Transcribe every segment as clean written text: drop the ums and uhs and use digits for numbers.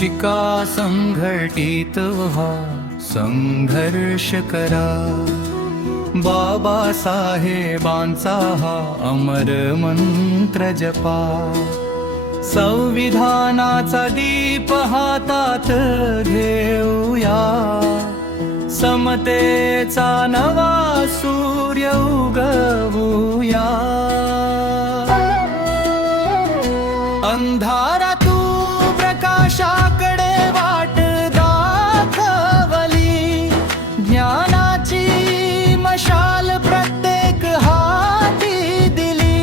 शिका संघटित व्हा, संघर्ष करा. बाबासाहेबांचा हा अमर मंत्र जपा. संविधानाचा दीप हातात घेऊया, समतेचा नवा सूर्य उगवूया. अंधारातून प्रकाशाकडे वाट दाखवली, ज्ञानाची मशाल प्रत्येक हाती दिली.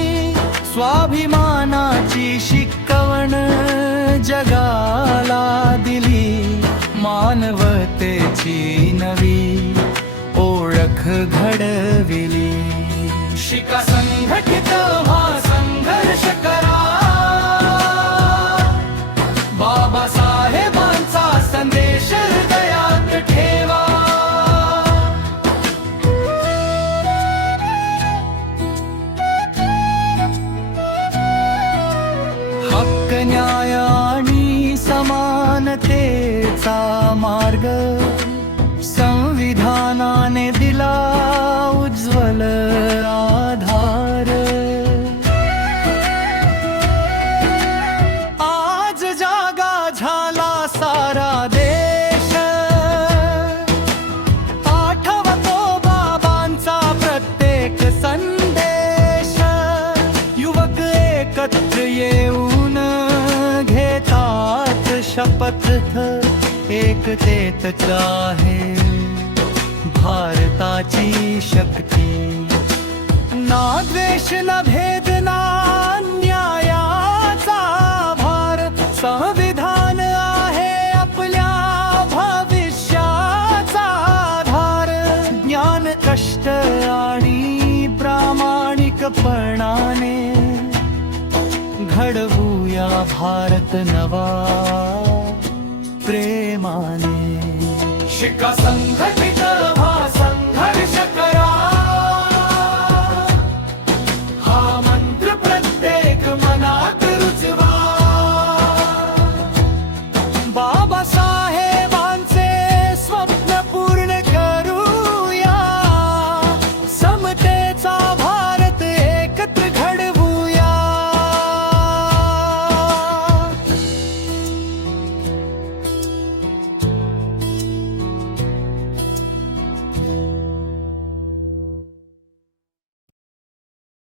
स्वाभिमानाची शिकवण जगाला दिली, मानवतेची नवी ओळख घडविली. शिका संघटित व्हा, संघर्ष करा. बाबासाहेबांचा संदेश हृदयात ठेवा. हक्क, न्याय आणि समानतेचा मार्ग संविधानाने दिला उज्ज्वल आधार. आज जागा झाला सारा देश, आठवतो बाबांचा प्रत्येक संदेश. युवक एकत्र येऊन घेतात शपथ, एकतेतच आहे भारताची शक्ती. ना द्वेष ना भेद ना न्यायाचा भार, संविधान आहे आपल्या भविष्याचा आधार. ज्ञान, कष्ट आणि प्रामाणिकपणाने घडवूया भारत नवा प्रेमाने. शिका संघटित व्हा, संघर्ष करा.